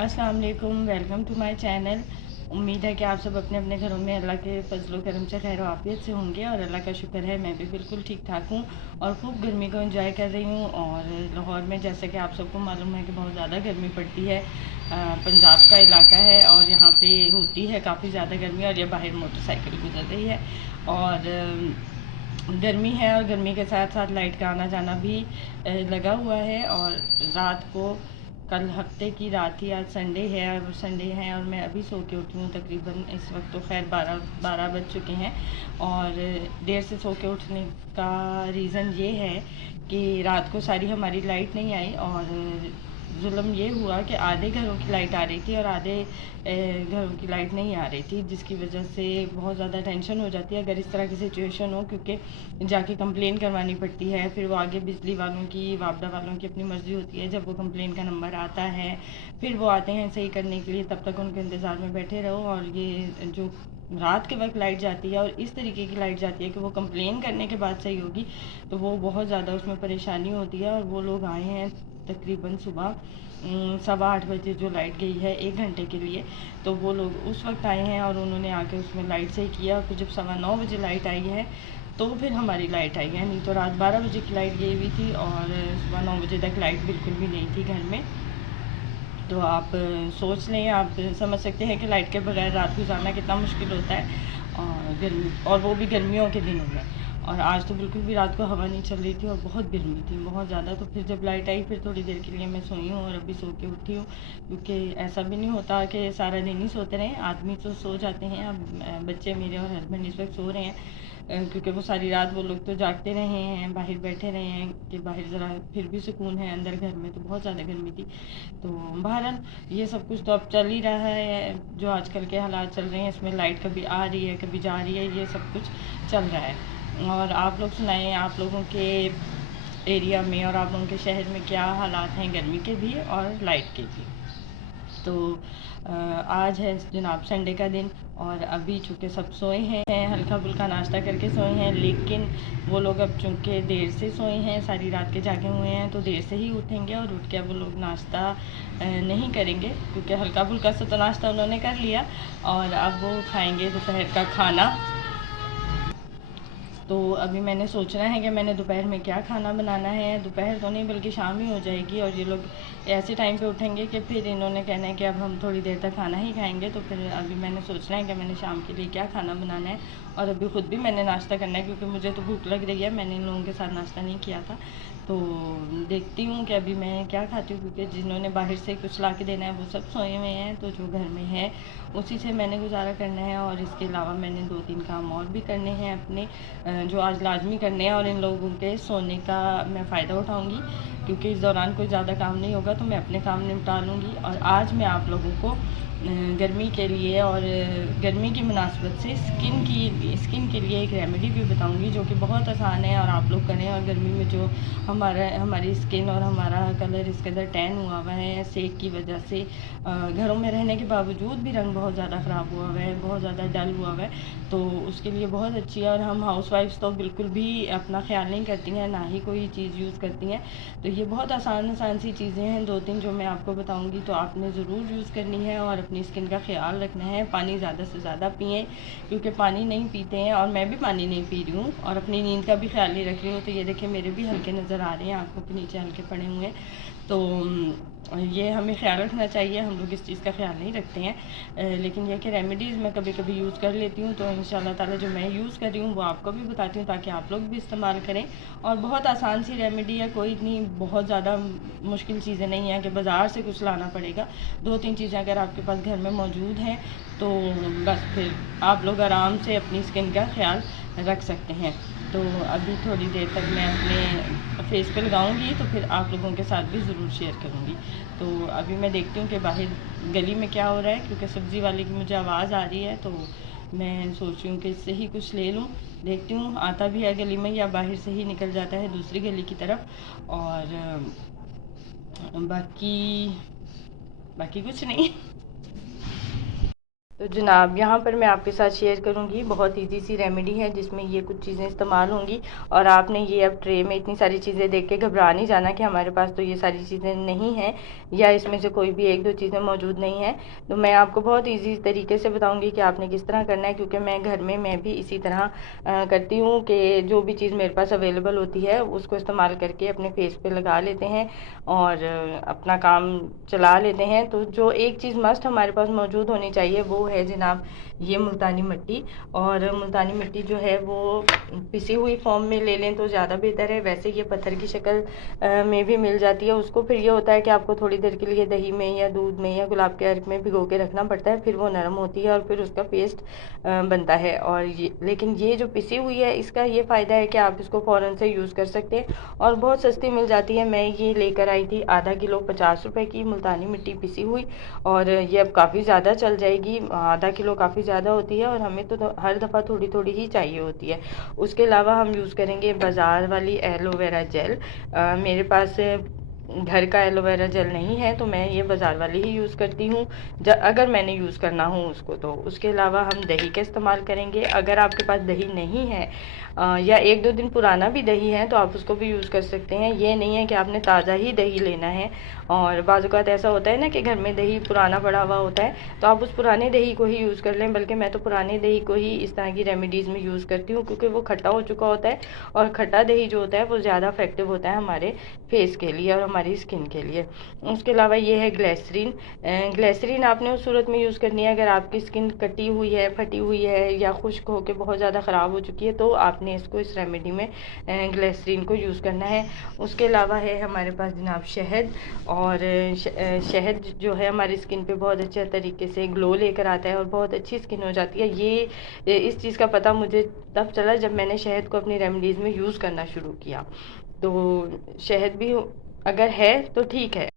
अस्सलाम वालेकुम, welcome to my channel. उम्मीद है कि आप सब अपने अपने घरों में अल्लाह के फजलो करम से खैर आफियत से होंगे और अल्लाह का शुक्र है मैं भी बिल्कुल ठीक ठाक हूँ और खूब गर्मी को एंजॉय कर रही हूँ। और लाहौर में जैसे कि आप सबको मालूम है कि बहुत ज़्यादा गर्मी पड़ती है। पंजाब का इलाका है और यहाँ पे होती है काफ़ी ज़्यादा गर्मी और ये बाहर मोटरसाइकिल गुजर रही है और गर्मी है और गर्मी के साथ साथ लाइट का आना जाना भी लगा हुआ है। और रात को कल हफ्ते की रात थी, आज संडे है और मैं अभी सो के उठी हूँ। तकरीबन इस वक्त तो खैर 12 बज चुके हैं और देर से सो के उठने का रीज़न ये है कि रात को सारी हमारी लाइट नहीं आई और जुल्म ये हुआ कि आधे घरों की लाइट आ रही थी और आधे घरों की लाइट नहीं आ रही थी, जिसकी वजह से बहुत ज़्यादा टेंशन हो जाती है अगर इस तरह की सिचुएशन हो, क्योंकि जाके कंप्लेन करवानी पड़ती है। फिर वो आगे बिजली वालों की, वापडा वालों की अपनी मर्ज़ी होती है। जब वो कंप्लेन का नंबर आता है फिर वो आते हैं सही करने के लिए, तब तक उनके इंतज़ार में बैठे रहो। और ये जो रात के वक्त लाइट जाती है और इस तरीके की लाइट जाती है कि वो कंप्लेन करने के बाद सही होगी, तो वो बहुत ज़्यादा उसमें परेशानी होती है। और वो लोग आए हैं तकरीबन सुबह 8:15 बजे जो लाइट गई है 1 घंटे के लिए, तो वो लोग उस वक्त आए हैं और उन्होंने आके उसमें लाइट सही किया। फिर जब 9:15 बजे लाइट आई है तो फिर हमारी लाइट आई है, नहीं तो रात 12 बजे की लाइट गई हुई थी और सुबह 9 बजे तक लाइट बिल्कुल भी नहीं थी घर में। तो आप सोच लें, आप समझ सकते हैं कि लाइट के बगैर रात गुजारना कितना मुश्किल होता है और गर्मी, और वो भी गर्मियों के दिनों में। और आज तो बिल्कुल भी रात को हवा नहीं चल रही थी और बहुत गर्मी थी, बहुत ज़्यादा। तो फिर जब लाइट आई फिर थोड़ी देर के लिए मैं सोई हूँ और अभी सो के उठी हूँ, क्योंकि ऐसा भी नहीं होता कि सारा दिन ही सोते रहें। आदमी तो सो जाते हैं, अब बच्चे मेरे और हस्बैंड इस वक्त सो रहे हैं क्योंकि वो सारी रात वो लोग तो जागते रहे हैं, बाहर बैठे रहे हैं कि बाहर ज़रा फिर भी सुकून है। अंदर घर में तो बहुत ज़्यादा गर्मी थी। तो बहरहाल ये सब कुछ तो अब चल ही रहा है, जो आजकल के हालात चल रहे हैं इसमें लाइट कभी आ रही है कभी जा रही है, ये सब कुछ चल रहा है। और आप लोग सुनाएं, आप लोगों के एरिया में और आप लोगों के शहर में क्या हालात हैं गर्मी के भी और लाइट के भी। तो आज है जनाब संडे का दिन और अभी चूँकि सब सोए हैं, हल्का फुल्का नाश्ता करके सोए हैं, लेकिन वो लोग अब चूँकि देर से सोए हैं, सारी रात के जागे हुए हैं, तो देर से ही उठेंगे और उठ के अब वो लोग नाश्ता नहीं करेंगे, क्योंकि हल्का फुल्का सा तो नाश्ता उन्होंने कर लिया और अब वो खाएंगे दोपहर का खाना। तो अभी मैंने सोचना है कि मैंने दोपहर में क्या खाना बनाना है। दोपहर तो नहीं बल्कि शाम ही हो जाएगी और ये लोग ऐसे टाइम पे उठेंगे कि फिर इन्होंने कहना है कि अब हम थोड़ी देर तक खाना ही खाएंगे। तो फिर अभी मैंने सोचना है कि मैंने शाम के लिए क्या खाना बनाना है और अभी ख़ुद भी मैंने नाश्ता करना है, क्योंकि मुझे तो भूख लग रही है। मैंने इन लोगों के साथ नाश्ता नहीं किया था, तो देखती हूँ कि अभी मैं क्या खाती हूँ, क्योंकि जिन्होंने बाहर से कुछ ला के देना है वो सब सोए हुए हैं, तो जो घर में है उसी से मैंने गुजारा करना है। और इसके अलावा मैंने 2-3 काम और भी करने हैं अपने, जो आज लाजमी करने हैं, और इन लोगों के सोने का मैं फ़ायदा उठाऊँगी, क्योंकि इस दौरान कोई ज़्यादा काम नहीं होगा तो मैं अपने काम निपटा लूँगी। और आज मैं आप लोगों को गर्मी के लिए और गर्मी की मुनासबत से स्किन के लिए एक रेमेडी भी बताऊंगी, जो कि बहुत आसान है और आप लोग करें। और गर्मी में जो हमारी स्किन और हमारा कलर इस कदर टैन हुआ हुआ है सेक की वजह से, घरों में रहने के बावजूद भी रंग बहुत ज़्यादा ख़राब हुआ हुआ है, बहुत ज़्यादा डल हुआ हुआ है, तो उसके लिए बहुत अच्छी है। और हम हाउसवाइफ्स तो बिल्कुल भी अपना ख्याल नहीं करती हैं, ना ही कोई चीज़ यूज़ करती हैं। तो ये बहुत आसान आसान सी चीज़ें हैं, 2-3 जो मैं आपको बताऊँगी, तो आपने ज़रूर यूज़ करनी है और अपनी स्किन का ख्याल रखना है। पानी ज़्यादा से ज़्यादा पिएँ, क्योंकि पानी नहीं पीते हैं और मैं भी पानी नहीं पी रही हूँ और अपनी नींद का भी ख्याल नहीं रख रही हूँ। तो ये देखिए मेरे भी हल्के नज़र आ रहे हैं, आँखों के नीचे हल्के पड़े हुए हैं। तो ये हमें ख्याल रखना चाहिए, हम लोग इस चीज़ का ख्याल नहीं रखते हैं। लेकिन यह कि रेमेडीज़ मैं कभी कभी यूज़ कर लेती हूँ, तो इंशाल्लाह ताला जो मैं यूज़ कर रही हूँ वो आपको भी बताती हूँ, ताकि आप लोग भी इस्तेमाल करें। और बहुत आसान सी रेमेडी है, कोई इतनी बहुत ज़्यादा मुश्किल चीज़ें नहीं हैं कि बाज़ार से कुछ लाना पड़ेगा। 2-3 चीज़ें अगर आपके पास घर में मौजूद हैं तो बस फिर आप लोग आराम से अपनी स्किन का ख्याल रख सकते हैं। तो अभी थोड़ी देर तक मैं अपने फेस पे लगाऊंगी, तो फिर आप लोगों के साथ भी ज़रूर शेयर करूंगी। तो अभी मैं देखती हूँ कि बाहर गली में क्या हो रहा है, क्योंकि सब्ज़ी वाले की मुझे आवाज़ आ रही है, तो मैं सोच रही हूँ कि इससे ही कुछ ले लूँ। देखती हूँ आता भी है गली में या बाहर से ही निकल जाता है दूसरी गली की तरफ। और बाकी बाकी कुछ नहीं। तो जनाब यहाँ पर मैं आपके साथ शेयर करूँगी बहुत इजी सी रेमेडी है जिसमें ये कुछ चीज़ें इस्तेमाल होंगी। और आपने ये अब ट्रे में इतनी सारी चीज़ें देख के घबरा नहीं जाना कि हमारे पास तो ये सारी चीज़ें नहीं हैं या इसमें से कोई भी एक दो चीज़ें मौजूद नहीं हैं। तो मैं आपको बहुत ईजी तरीके से बताऊँगी कि आपने किस तरह करना है, क्योंकि मैं घर में मैं भी इसी तरह करती हूँ कि जो भी चीज़ मेरे पास अवेलेबल होती है उसको इस्तेमाल करके अपने फेस पे लगा लेते हैं और अपना काम चला लेते हैं। तो जो एक चीज़ मस्ट हमारे पास मौजूद होनी चाहिए वो है जनाब ये मुल्तानी मिट्टी। और मुल्तानी मिट्टी जो है वो पिसी हुई फॉर्म में ले लें तो ज़्यादा बेहतर है। वैसे ये पत्थर की शक्ल में भी मिल जाती है। उसको फिर ये होता है कि आपको थोड़ी देर के लिए दही में या दूध में या गुलाब के अर्क में भिगो के रखना पड़ता है, फिर वो नरम होती है और फिर उसका पेस्ट बनता है। और ये लेकिन ये जो पिसी हुई है इसका ये फ़ायदा है कि आप इसको फ़ौरन से यूज़ कर सकते हैं और बहुत सस्ती मिल जाती है। मैं ये लेकर आई थी आधा किलो 50 रुपए की मुल्तानी मिट्टी पिसी हुई, और ये अब काफ़ी ज़्यादा चल जाएगी। आधा किलो काफ़ी ज़्यादा होती है और हमें तो हर दफ़ा थोड़ी थोड़ी ही चाहिए होती है। उसके अलावा हम यूज़ करेंगे बाज़ार वाली एलोवेरा जेल। मेरे पास घर का एलोवेरा जेल नहीं है तो मैं ये बाज़ार वाली ही यूज़ करती हूँ अगर मैंने यूज़ करना हो उसको। तो उसके अलावा हम दही का इस्तेमाल करेंगे। अगर आपके पास दही नहीं है या एक दो दिन पुराना भी दही है तो आप उसको भी यूज़ कर सकते हैं। ये नहीं है कि आपने ताज़ा ही दही लेना है। और बाज़ औक़ात ऐसा होता है ना कि घर में दही पुराना पड़ा हुआ होता है तो आप उस पुराने दही को ही यूज़ कर लें। बल्कि मैं तो पुराने दही को ही इस तरह की रेमेडीज़ में यूज़ करती हूँ क्योंकि वो खट्टा हो चुका होता है और खट्टा दही जो होता है वो ज़्यादा इफेक्टिव होता है हमारे फेस के लिए और हमारी स्किन के लिए। उसके अलावा ये है ग्लिसरीन। ग्लिसरीन आपने उस सूरत में यूज़ करनी है अगर आपकी स्किन कटी हुई है, फटी हुई है या खुश्क होकर बहुत ज़्यादा ख़राब हो चुकी है तो आपने इसको इस रेमेडी में ग्लिसरीन को यूज़ करना है। उसके अलावा है हमारे पास जनाब शहद। और शहद जो है हमारी स्किन पे बहुत अच्छे तरीके से ग्लो लेकर आता है और बहुत अच्छी स्किन हो जाती है। ये इस चीज़ का पता मुझे तब चला जब मैंने शहद को अपनी रेमेडीज़ में यूज़ करना शुरू किया। तो शहद भी अगर है तो ठीक है,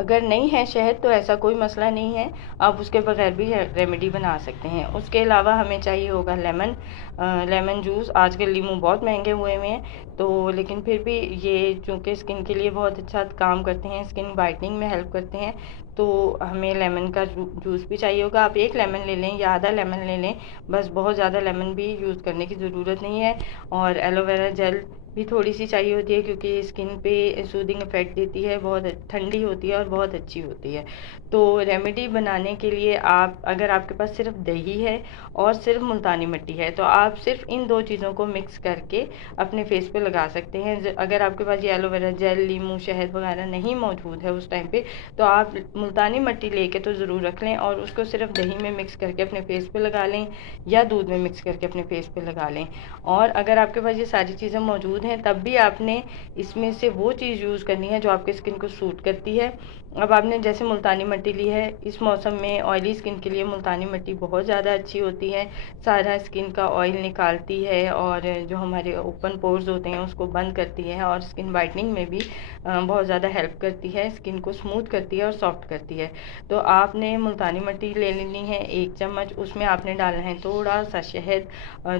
अगर नहीं है शहद तो ऐसा कोई मसला नहीं है, आप उसके बगैर भी रेमेडी बना सकते हैं। उसके अलावा हमें चाहिए होगा लेमन जूस। आजकल लीमू बहुत महंगे हुए हैं तो लेकिन फिर भी ये चूँकि स्किन के लिए बहुत अच्छा काम करते हैं, स्किन वाइटनिंग में हेल्प करते हैं, तो हमें लेमन का जूस भी चाहिए होगा। आप एक लेमन ले लें या आधा लेमन ले लें, बस बहुत ज़्यादा लेमन भी यूज़ करने की ज़रूरत नहीं है। और एलोवेरा जेल भी थोड़ी सी चाहिए होती है क्योंकि स्किन पे सूदिंग इफ़ेक्ट देती है, बहुत ठंडी होती है और बहुत अच्छी होती है। तो रेमेडी बनाने के लिए आप अगर आपके पास सिर्फ दही है और सिर्फ मुल्तानी मिट्टी है तो आप सिर्फ इन दो चीज़ों को मिक्स करके अपने फेस पे लगा सकते हैं। अगर आपके पास ये एलोवेरा जेल, लीमू, शहद वगैरह नहीं मौजूद है उस टाइम पे तो आप मुल्तानी मिट्टी लेके तो ज़रूर रख लें और उसको सिर्फ दही में मिक्स करके अपने फेस पे लगा लें या दूध में मिक्स करके अपने फेस पे लगा लें। और अगर आपके पास ये सारी चीज़ें मौजूद हैं तब भी आपने इसमें से वो चीज़ यूज़ करनी है जो आपके स्किन को सूट करती है। अब आपने जैसे मुल्तानी मिट्टी ली है, इस मौसम में ऑयली स्किन के लिए मुल्तानी मिट्टी बहुत ज़्यादा अच्छी होती है, सारा स्किन का ऑयल निकालती है और जो हमारे ओपन पोर्स होते हैं उसको बंद करती है और स्किन वाइटनिंग में भी बहुत ज़्यादा हेल्प करती है, स्किन को स्मूथ करती है और सॉफ्ट करती है। तो आपने मुल्तानी मिट्टी ले लेनी है 1 चम्मच, उसमें आपने डालना है थोड़ा सा शहद,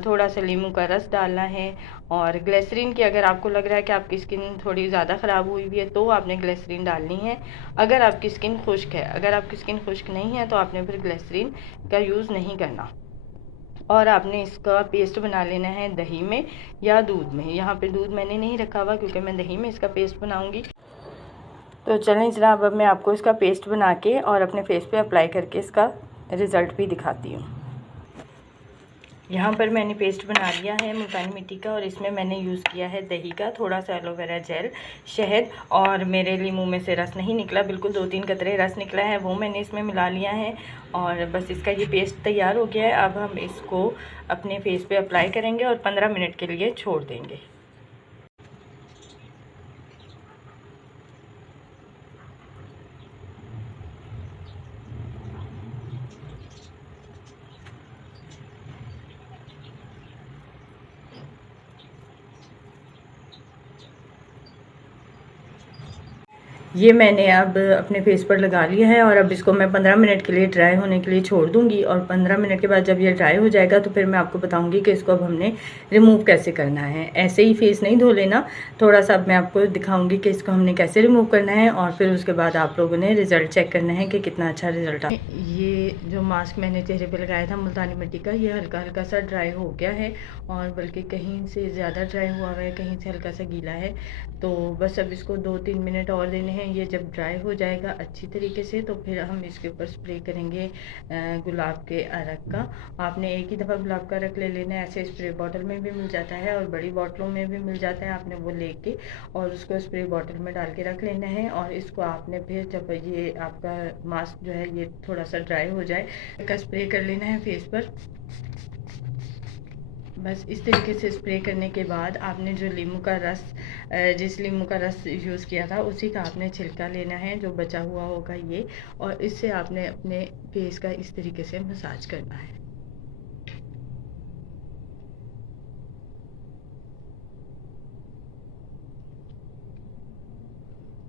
थोड़ा सा लीमू का रस डालना है और ग्लिसरीन की अगर आपको लग रहा है कि आपकी स्किन थोड़ी ज़्यादा ख़राब हुई हुई है तो आपने ग्लिसरीन डालनी है। अगर आपकी स्किन खुश्क है, अगर आपकी स्किन खुश्क नहीं है तो आपने फिर ग्लिसरीन का यूज़ नहीं करना। और आपने इसका पेस्ट बना लेना है दही में या दूध में। यहाँ पे दूध मैंने नहीं रखा हुआ क्योंकि मैं दही में इसका पेस्ट बनाऊँगी। तो चलें जनाब, अब मैं आपको इसका पेस्ट बना के और अपने फेस पे अप्लाई करके इसका रिज़ल्ट भी दिखाती हूँ। यहाँ पर मैंने पेस्ट बना लिया है मुल्तानी मिट्टी का और इसमें मैंने यूज़ किया है दही का, थोड़ा सा एलोवेरा जेल, शहद और मेरे लिए मुँह में से रस नहीं निकला, बिल्कुल 2-3 कतरे रस निकला है वो मैंने इसमें मिला लिया है। और बस इसका ये पेस्ट तैयार हो गया है। अब हम इसको अपने फेस पे अप्लाई करेंगे और 15 मिनट के लिए छोड़ देंगे। ये मैंने अब अपने फेस पर लगा लिया है और अब इसको मैं 15 मिनट के लिए ड्राई होने के लिए छोड़ दूंगी और 15 मिनट के बाद जब ये ड्राई हो जाएगा तो फिर मैं आपको बताऊंगी कि इसको अब हमने रिमूव कैसे करना है। ऐसे ही फेस नहीं धो लेना, थोड़ा सा अब मैं आपको दिखाऊंगी कि इसको हमने कैसे रिमूव करना है और फिर उसके बाद आप लोगों ने रिज़ल्ट चेक करना है कि कितना अच्छा रिज़ल्ट आ। ये जो मास्क मैंने चेहरे पर लगाया था मुल्तानी मिट्टी का, ये हल्का हल्का सा ड्राई हो गया है और बल्कि कहीं से ज़्यादा ड्राई हुआ है, कहीं से हल्का सा गीला है। तो बस अब इसको 2-3 मिनट और देने हैं। ये जब ड्राई हो जाएगा अच्छी तरीके से तो फिर हम इसके ऊपर स्प्रे करेंगे गुलाब के अरक का। आपने एक ही दफ़ा गुलाब का अरक ले लेना है, ऐसे स्प्रे बॉटल में भी मिल जाता है और बड़ी बॉटलों में भी मिल जाता है। आपने वो लेके और उसको स्प्रे बॉटल में डाल के रख लेना है और इसको आपने फिर जब ये आपका मास्क जो है ये थोड़ा सा ड्राई हो जाए का स्प्रे कर लेना है फेस पर। बस इस तरीके से स्प्रे करने के बाद आपने जो नींबू का रस, जिस नींबू का रस यूज़ किया था उसी का आपने छिलका लेना है जो बचा हुआ होगा ये, और इससे आपने अपने फेस का इस तरीके से मसाज करना है।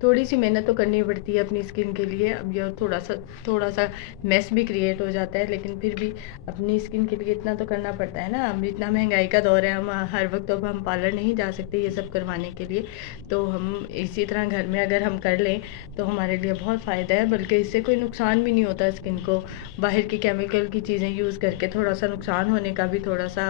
थोड़ी सी मेहनत तो करनी पड़ती है अपनी स्किन के लिए। अब यह थोड़ा सा मेस भी क्रिएट हो जाता है, लेकिन फिर भी अपनी स्किन के लिए इतना तो करना पड़ता है ना। अब इतना महंगाई का दौर है, हम हर वक्त तो हम पार्लर नहीं जा सकते ये सब करवाने के लिए। तो हम इसी तरह घर में अगर हम कर लें तो हमारे लिए बहुत फ़ायदा है, बल्कि इससे कोई नुकसान भी नहीं होता स्किन को। बाहर की केमिकल की चीज़ें यूज़ करके थोड़ा सा नुकसान होने का भी थोड़ा सा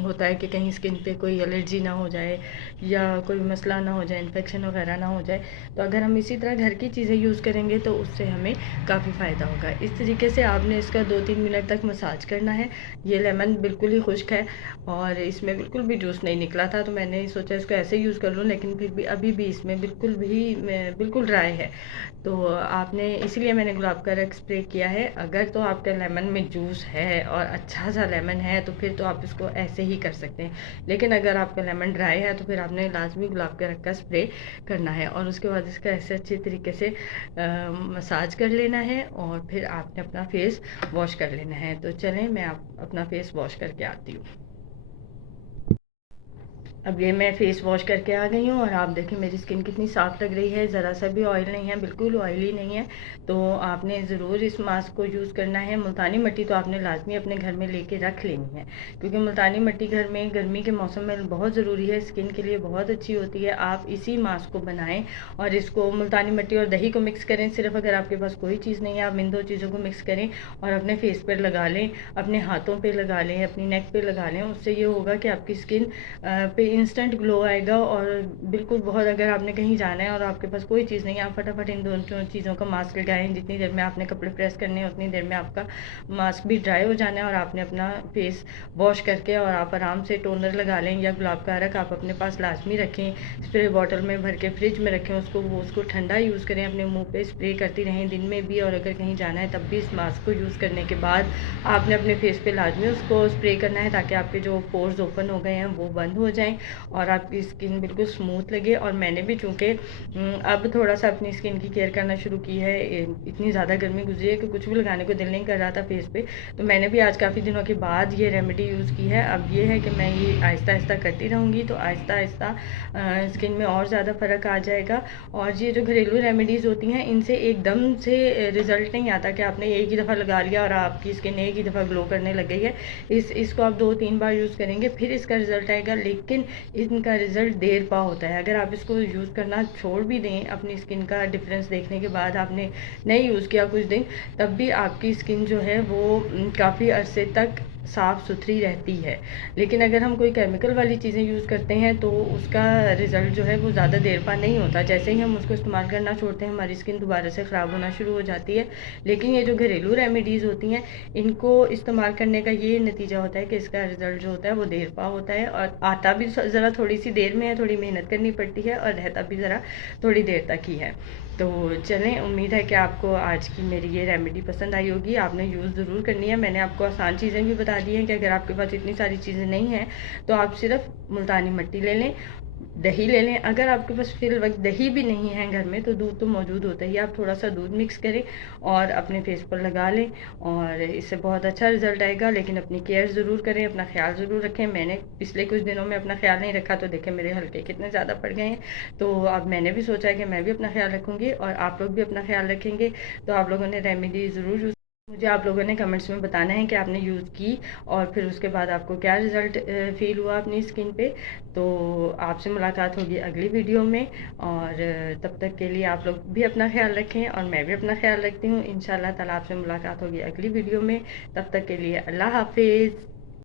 होता है कि कहीं स्किन पे कोई एलर्जी ना हो जाए या कोई मसला ना हो जाए, इन्फेक्शन वगैरह ना हो जाए। तो अगर हम इसी तरह घर की चीज़ें यूज़ करेंगे तो उससे हमें काफ़ी फ़ायदा होगा। इस तरीके से आपने इसका 2-3 मिनट तक मसाज करना है। ये लेमन बिल्कुल ही खुश्क है और इसमें बिल्कुल भी जूस नहीं निकला था, तो मैंने सोचा इसको ऐसे यूज़ कर लूँ, लेकिन फिर भी अभी भी इसमें बिल्कुल ड्राई है। तो आपने इसीलिए मैंने गुलाब का रख स्प्रे किया है। अगर तो आपके लेमन में जूस है और अच्छा सा लेमन है तो फिर तो आप इसको ऐसे ही कर सकते हैं, लेकिन अगर आपका लेमन ड्राई है तो फिर आपने लाजमी गुलाब के रख का स्प्रे करना है और उसके बाद इसका ऐसे अच्छे तरीके से मसाज कर लेना है और फिर आपने अपना फेस वॉश कर लेना है। तो चलें मैं अपना फेस वॉश करके आती हूँ। अब ये मैं फ़ेस वॉश करके आ गई हूँ और आप देखें मेरी स्किन कितनी साफ़ लग रही है, ज़रा सा भी ऑयल नहीं है, बिल्कुल ऑयली नहीं है। तो आपने ज़रूर इस मास्क को यूज़ करना है। मुल्तानी मिट्टी तो आपने लाजमी अपने घर में लेके रख लेनी है, क्योंकि मुल्तानी मिट्टी घर में गर्मी के मौसम में बहुत ज़रूरी है, स्किन के लिए बहुत अच्छी होती है। आप इसी मास्क को बनाएँ और इसको मुल्तानी मिट्टी और दही को मिक्स करें। सिर्फ अगर आपके पास कोई चीज़ नहीं है, आप इन 2 चीज़ों को मिक्स करें और अपने फेस पर लगा लें, अपने हाथों पर लगा लें, अपनी नेक पर लगा लें। उससे ये होगा कि आपकी स्किन पे इंस्टेंट ग्लो आएगा और बिल्कुल बहुत, अगर आपने कहीं जाना है और आपके पास कोई चीज़ नहीं है, आप फटाफट इन दोनों चीज़ों का मास्क लगाएं। जितनी देर में आपने कपड़े प्रेस करने हैं उतनी देर में आपका मास्क भी ड्राई हो जाना है और आपने अपना फेस वॉश करके और आप आराम से टोनर लगा लें या गुलाब का अरक आप अपने पास लाजमी रखें, स्प्रे बॉटल में भर के फ्रिज में रखें उसको ठंडा यूज़ करें, अपने मुँह पर स्प्रे करती रहें दिन में भी, और अगर कहीं जाना है तब भी इस मास्क को यूज़ करने के बाद आपने अपने फेस पर लाजमी उसको स्प्रे करना है, ताकि आपके जो पोर्स ओपन हो गए हैं वो बंद हो जाएँ और आपकी स्किन बिल्कुल स्मूथ लगे। और मैंने भी चूँकि अब थोड़ा सा अपनी स्किन की केयर करना शुरू की है, इतनी ज़्यादा गर्मी गुजरी है कि कुछ भी लगाने को दिल नहीं कर रहा था फेस पे, तो मैंने भी आज काफ़ी दिनों के बाद ये रेमेडी यूज़ की है। अब ये है कि मैं ये आहिस्ता आहिस्ता करती रहूँगी तो आहिस्ता आहिस्ता स्किन में और ज़्यादा फ़र्क आ जाएगा। और ये जो घरेलू रेमेडीज़ होती हैं इनसे एकदम से रिज़ल्ट नहीं आता कि आपने एक ही दफ़ा लगा लिया और आपकी स्किन एक ही दफ़ा ग्लो करने लग गई है। इसको आप 2-3 बार यूज़ करेंगे फिर इसका रिज़ल्ट आएगा, लेकिन इनका रिज़ल्ट देर पा होता है। अगर आप इसको यूज़ करना छोड़ भी दें अपनी स्किन का डिफरेंस देखने के बाद, आपने नहीं यूज़ किया कुछ दिन, तब भी आपकी स्किन जो है वो काफ़ी अरसे तक साफ़ सुथरी रहती है। लेकिन अगर हम कोई केमिकल वाली चीज़ें यूज़ करते हैं तो उसका रिज़ल्ट जो है वो ज़्यादा देर पा नहीं होता। जैसे ही हम उसको इस्तेमाल करना छोड़ते हैं हमारी स्किन दोबारा से ख़राब होना शुरू हो जाती है। लेकिन ये जो घरेलू रेमेडीज़ होती हैं इनको इस्तेमाल करने का ये नतीजा होता है कि इसका रिज़ल्ट जो होता है वो देर पा होता है और आता भी ज़रा थोड़ी सी देर में है, थोड़ी मेहनत करनी पड़ती है और रहता भी ज़रा थोड़ी देर तक ही है। तो चलें, उम्मीद है कि आपको आज की मेरी ये रेमेडी पसंद आई होगी। आपने यूज़ ज़रूर करनी है। मैंने आपको आसान चीज़ें भी बता दी हैं कि अगर आपके पास इतनी सारी चीज़ें नहीं हैं तो आप सिर्फ मुल्तानी मिट्टी ले लें दही ले लें। अगर आपके पास फिल वक्त दही भी नहीं है घर में तो दूध तो मौजूद होता ही है, आप थोड़ा सा दूध मिक्स करें और अपने फेस पर लगा लें और इससे बहुत अच्छा रिजल्ट आएगा। लेकिन अपनी केयर ज़रूर करें, अपना ख्याल ज़रूर रखें। मैंने पिछले कुछ दिनों में अपना ख्याल नहीं रखा तो देखें मेरे हल्के कितने ज़्यादा पड़ गए हैं। तो अब मैंने भी सोचा है कि मैं भी अपना ख्याल रखूँगी और आप लोग भी अपना ख्याल रखेंगे। तो आप लोगों ने रेमेडी ज़रूर यूज़, मुझे आप लोगों ने कमेंट्स में बताना है कि आपने यूज़ की और फिर उसके बाद आपको क्या रिज़ल्ट फ़ील हुआ अपनी स्किन पे। तो आपसे मुलाकात होगी अगली वीडियो में और तब तक के लिए आप लोग भी अपना ख्याल रखें और मैं भी अपना ख्याल रखती हूँ। इंशाल्लाह ताला आपसे मुलाकात होगी अगली वीडियो में। तब तक के लिए अल्लाह हाफिज़।